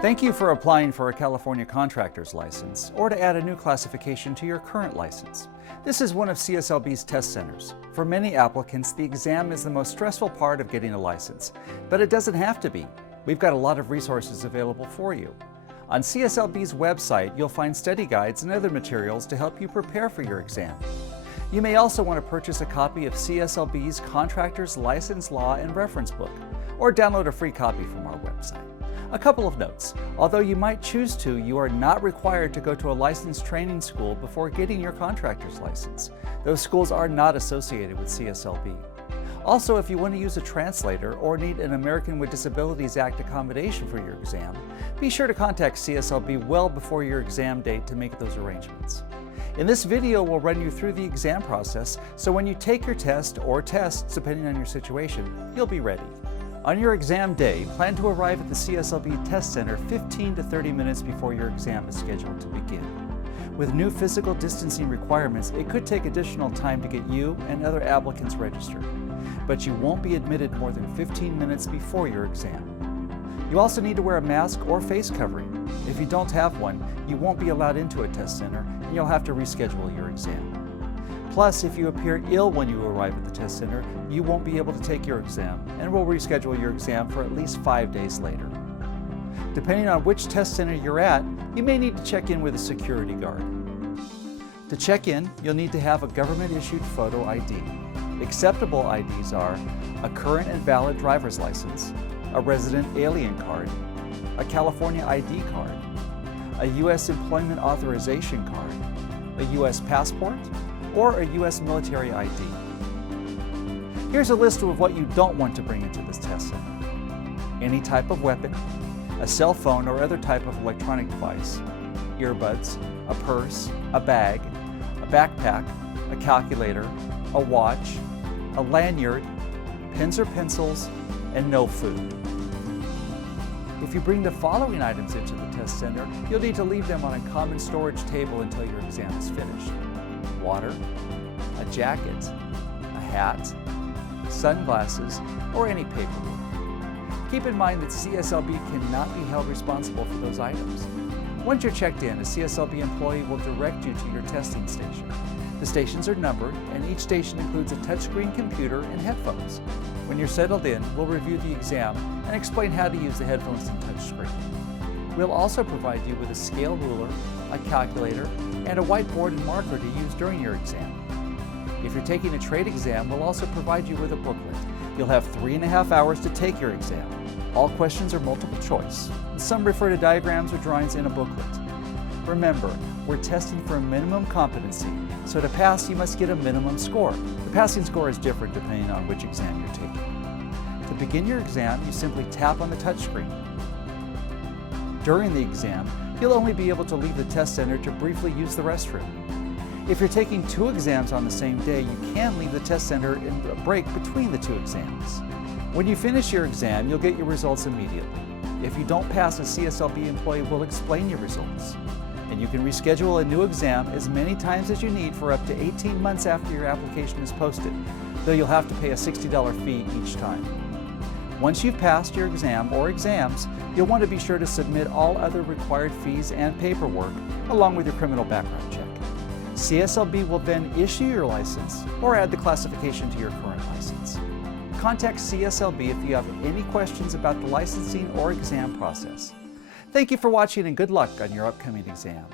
Thank you for applying for a California Contractors license or to add a new classification to your current license. This is one of CSLB's test centers. For many applicants, the exam is the most stressful part of getting a license, but it doesn't have to be. We've got a lot of resources available for you. On CSLB's website, you'll find study guides and other materials to help you prepare for your exam. You may also want to purchase a copy of CSLB's Contractors License Law and Reference Book, or download a free copy from our website. A couple of notes. Although you might choose to, you are not required to go to a licensed training school before getting your contractor's license. Those schools are not associated with CSLB. Also, if you want to use a translator or need an American with Disabilities Act accommodation for your exam, be sure to contact CSLB well before your exam date to make those arrangements. In this video, we'll run you through the exam process, so when you take your test or tests, depending on your situation, you'll be ready. On your exam day, plan to arrive at the CSLB Test Center 15 to 30 minutes before your exam is scheduled to begin. With new physical distancing requirements, it could take additional time to get you and other applicants registered, but you won't be admitted more than 15 minutes before your exam. You also need to wear a mask or face covering. If you don't have one, you won't be allowed into a test center and you'll have to reschedule your exam. Plus, if you appear ill when you arrive at the test center, you won't be able to take your exam, and we'll reschedule your exam for at least 5 days later. Depending on which test center you're at, you may need to check in with a security guard. To check in, you'll need to have a government-issued photo ID. Acceptable IDs are a current and valid driver's license, a resident alien card, a California ID card, a U.S. employment authorization card, a U.S. passport, or a U.S. military ID. Here's a list of what you don't want to bring into this test center. Any type of weapon, a cell phone or other type of electronic device, earbuds, a purse, a bag, a backpack, a calculator, a watch, a lanyard, pens or pencils, and no food. If you bring the following items into the test center, you'll need to leave them on a common storage table until your exam is finished. Water, a jacket, a hat, sunglasses, or any paperwork. Keep in mind that CSLB cannot be held responsible for those items. Once you're checked in, a CSLB employee will direct you to your testing station. The stations are numbered, and each station includes a touchscreen computer and headphones. When you're settled in, we'll review the exam and explain how to use the headphones and touchscreen. We'll also provide you with a scale ruler, a calculator, and a whiteboard and marker to use during your exam. If you're taking a trade exam, we'll also provide you with a booklet. You'll have 3.5 hours to take your exam. All questions are multiple choice, and some refer to diagrams or drawings in a booklet. Remember, we're testing for a minimum competency, so to pass, you must get a minimum score. The passing score is different depending on which exam you're taking. To begin your exam, you simply tap on the touchscreen. During the exam, you'll only be able to leave the test center to briefly use the restroom. If you're taking 2 exams on the same day, you can leave the test center in a break between the 2 exams. When you finish your exam, you'll get your results immediately. If you don't pass, a CSLB employee will explain your results. And you can reschedule a new exam as many times as you need for up to 18 months after your application is posted, though you'll have to pay a $60 fee each time. Once you've passed your exam or exams, you'll want to be sure to submit all other required fees and paperwork, along with your criminal background check. CSLB will then issue your license or add the classification to your current license. Contact CSLB if you have any questions about the licensing or exam process. Thank you for watching and good luck on your upcoming exam.